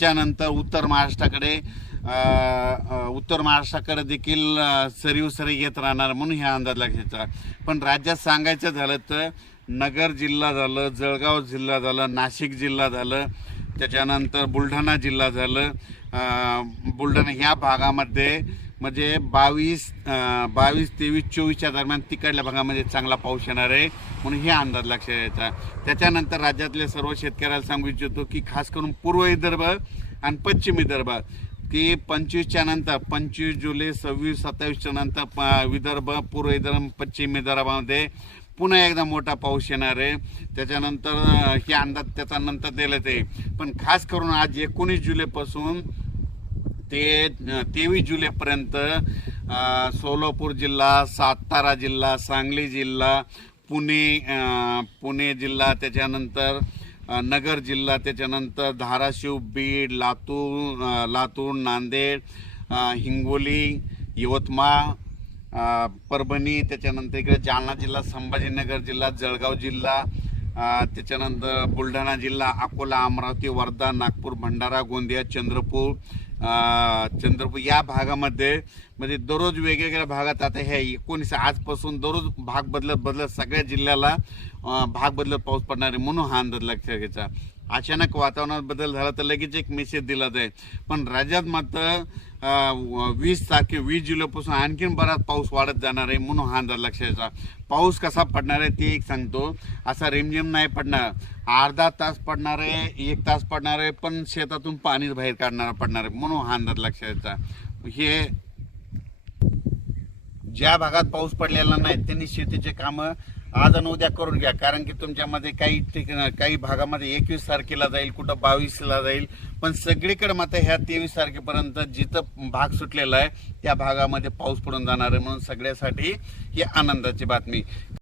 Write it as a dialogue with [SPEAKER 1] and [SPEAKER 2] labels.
[SPEAKER 1] त्याच्यानंतर उत्तर महाराष्ट्राकडे उत्तर महाराष्ट्राकडे देखील सरीव सरी येत राहणार म्हणून ह्या अंदाज लक्षाचा पण राज्यात सांगायचं झालं तर नगर जिल्हा झालं जळगाव जिल्हा झालं नाशिक जिल्हा झालं त्याच्यानंतर बुलढाणा जिल्हा झालं बुलढाणा ह्या भागामध्ये म्हणजे बावीस बावीस तेवीस चोवीसच्या दरम्यान तिकडल्या भागामध्ये चांगला पाऊस येणार आहे म्हणून हे अंदाज लक्षात यायचा त्याच्यानंतर राज्यातले सर्व शेतकऱ्याला सांगू इच्छितो की खास करून पूर्व विदर्भ आणि पश्चिम विदर्भ की पंचवीसच्या नंतर पंचवीस जुलै सव्वीस सत्तावीसच्या नंतर प- विदर्भ पूर्व विदर्भ पश्चिम विदर्भामध्ये पुन्हा एकदा मोठा पाऊस येणार आहे. त्याच्यानंतर हे अंदाज त्याचा नंतर दिलं ते पण खास करून आज एकोणीस जुलैपासून ते तेवीस जुलैपर्यंत सोलापूर जिल्हा सातारा जिल्हा सांगली जिल्हा पुणे पुणे जिल्हा त्याच्यानंतर नगर जिल्हा त्याच्यानंतर धाराशिव बीड लातूर लातूर नांदेड हिंगोली यवतमाळ परभणी त्याच्यानंतर इकडे जालना जिल्हा संभाजीनगर जिल्हा जळगाव जिल्हा त्याच्यानंतर बुलढाणा जिल्हा अकोला अमरावती वर्धा नागपूर भंडारा गोंदिया चंद्रपूर चंद्रपूर या भागामध्ये म्हणजे दररोज वेगवेगळ्या भागात आता ह्या एकोणीस आजपासून दररोज भाग बदलत बदलत सगळ्या जिल्ह्याला भाग बदलत पाऊस पडणार आहे म्हणून हा अंदाज लक्षात घ्यायचा. अचानक वातावरणात बदल झाला तर लगेच एक मेसेज दिला जाईल. पण राज्यात मात्र व- वीस तारखे वीस जुलैपासून आणखीन बराच पाऊस वाढत जाणार आहे म्हणून हा अंदाज लक्षात पाऊस कसा पडणार आहे ते एक सांगतो. असा रिमझिम नाही पडणार. अर्धा तास पडणार आहे एक तास पडणार आहे पण शेतातून पाणी बाहेर काढणार पडणार आहे म्हणून हा अंदाज लक्षात हे ज्या भागात पाऊस पडलेला नाही त्यांनी शेतीचे कामं आज आणि उद्या करून घ्या. कारण की तुमच्यामध्ये काही ठिकाण काही भागामध्ये एकवीस तारखेला जाईल कुठं बावीसला जाईल. पण सगळीकडे मात्र ह्या तेवीस तारखेपर्यंत जिथं भाग सुटलेला आहे त्या भागामध्ये पाऊस पडून जाणार आहे. म्हणून सगळ्यासाठी ही आनंदाची बातमी.